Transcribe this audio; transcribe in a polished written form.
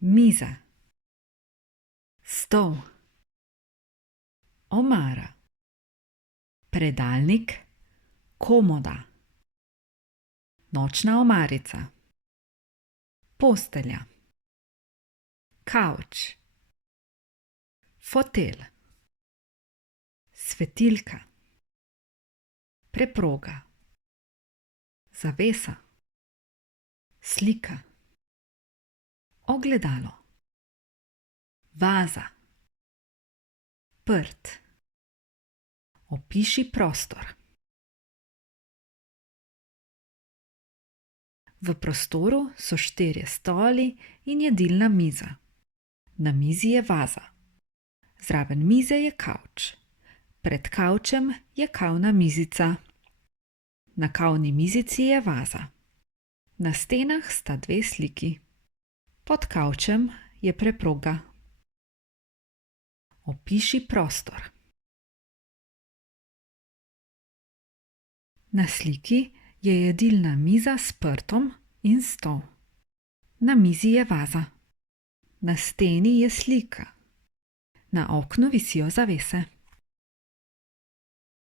miza, stol, omara, predalnik, komoda, nočna omarica, postelja, kavč, fotelj, svetilka, preproga, zavesa, slika, ogledalo, vaza, prt. Opiši prostor. V prostoru so 4 stoli in jedilna miza. Na mizi je vaza. Zraven mize je kavč. Pred kavčem je kavna mizica. Na kavni mizici je vaza. Na stenah sta 2 sliki. Pod kavčem je preproga. Opiši prostor. Na sliki je jedilna miza s prtom in stol. Na mizi je vaza. Na steni je slika. Na oknu visijo zavese.